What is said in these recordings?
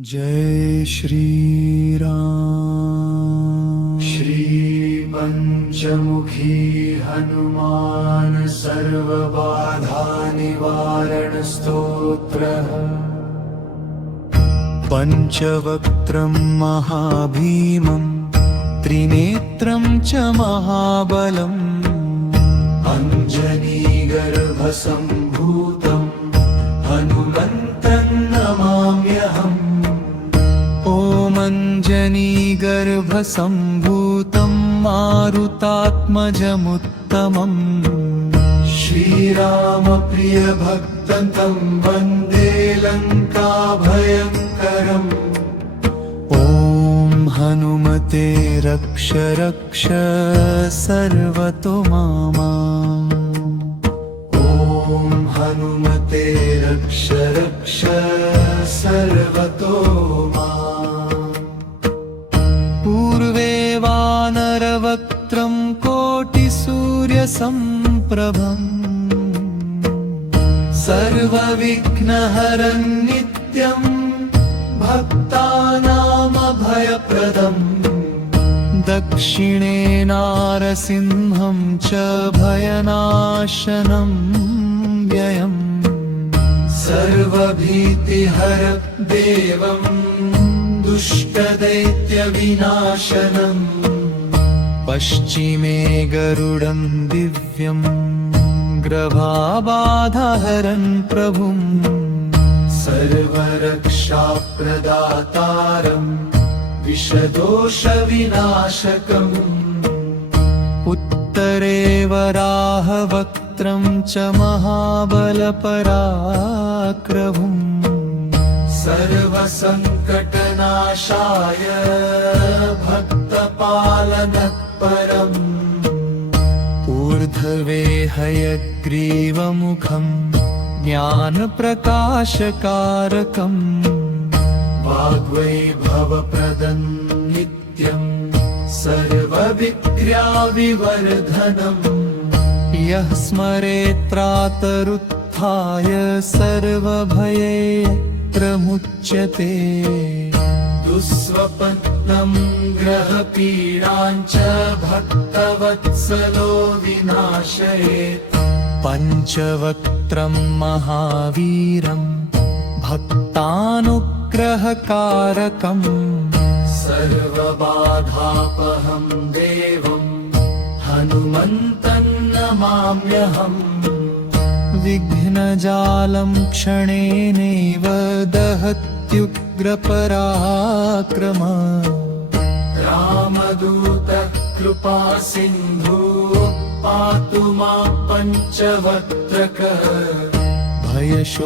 जय श्री राम। श्री पंचमुखी हनुमान सर्वबाधा निवारण स्तोत्र। पंचवक्त्रं महाभीमं त्रिनेत्रं च महाबलम् अंजनीगर्भसम्भूतं हनुमन्तं नमाम्यहम्। ॐ मारुतात्मजमुत्तमम् श्रीरामप्रियभक्तं वन्दे लङ्काभयङ्करम्। ॐ हनुमते रक्ष रक्ष सर्वतो मामा। ॐ हनुमते रक्ष रक्ष सर्वतो मामा। पूर्वे वानरवक्त्रं कोटिसूर्यसम्प्रभम् सर्वविघ्नहरं नित्यं भक्तानामभयप्रदम्। दक्षिणे नारसिंहं च भयनाशनं व्ययम् सर्वभीतिहरदेवम् दुष्टदैत्यविनाशनम्। पश्चिमे गरुडं दिव्यं ग्रभाबाधहरन् प्रभुम् सर्वरक्षाप्रदातारम् विषदोषविनाशकम्। उत्तरे वराहवक्त्रं च महाबलपराक्रमम् सर्वसङ्कटनाशाय भक्तपालनत्परम्। ऊर्ध्वे हयग्रीवमुखं ज्ञानप्रकाशकारकम् वाग्वैभवप्रदं नित्यं सर्वविक्र्याविवर्धनम्। यः स्मरेत् प्रातरुत्थाय सर्वभयैर्मुच्यते। दुःस्वप्नं ग्रहपीडाञ्च भक्तवत्सलो विनाशयेत्। पञ्चवक्त्रं महावीरं भक्तानुग्रहकारकम् सर्वबाधापहं देवं हनुमन्तं नमाम्यहम्। विघ्नजालं क्षणेनैव दहत्युग्रपराक्रम। रामदूतः कृपासिन्धु पातु मां पञ्चवक्त्रकः। भयशोकविनाशाय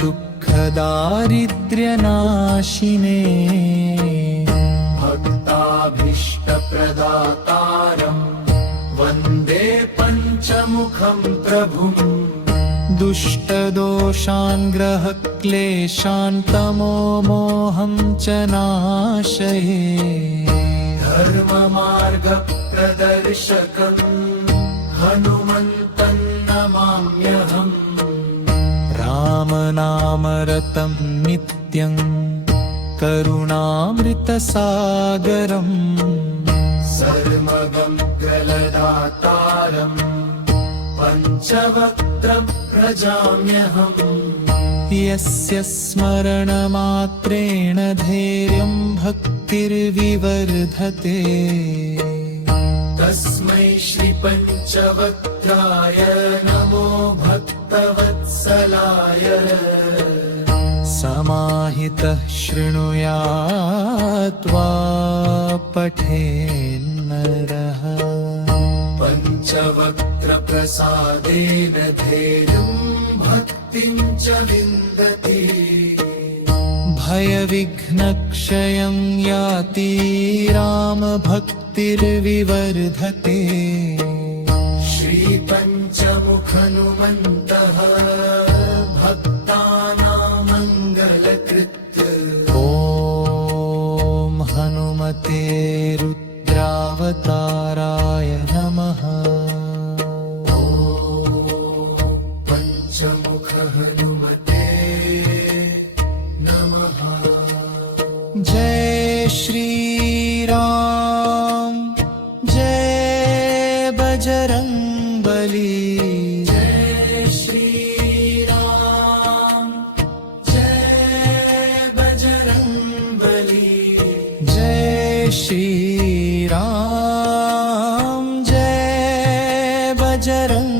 दुःखदारिद्र्यनाशिने भक्ताभीष्टप्रदातारम् वन्दे पञ्चमुखं प्रभुम्। दुष्टदोषान् ग्रहक्लेशान् तमोमोहं च नाशये। धर्ममार्गप्रदर्शकम् हनुमन्तं नमाम्यहम्। रामनामरतं नित्यं करुणामृतसागरम् सर्वगं प्रलदातारम् पञ्चवक्त्रं प्रजाम्यहम्। यस्य स्मरणमात्रेण धैर्यं भक्तिर्विवर्धते। तस्मै श्रीपञ्चवक्त्राय नमो भक्तवत्सलाय। समाहितः शृणुयात् वा पठेन्नरः। पञ्चवक्त्रप्रसादेन धैर्यं भक्तिं च विन्दति। भयविघ्नक्षयं याति रामभक्तिर्विवर्धते। श्रीपञ्चमुखहनुमन्तः भक्तानां मङ्गलकृत्। ॐ हनुमते रुद्रावताराय नमः। ॐ पंचमुख हनुमते तरंग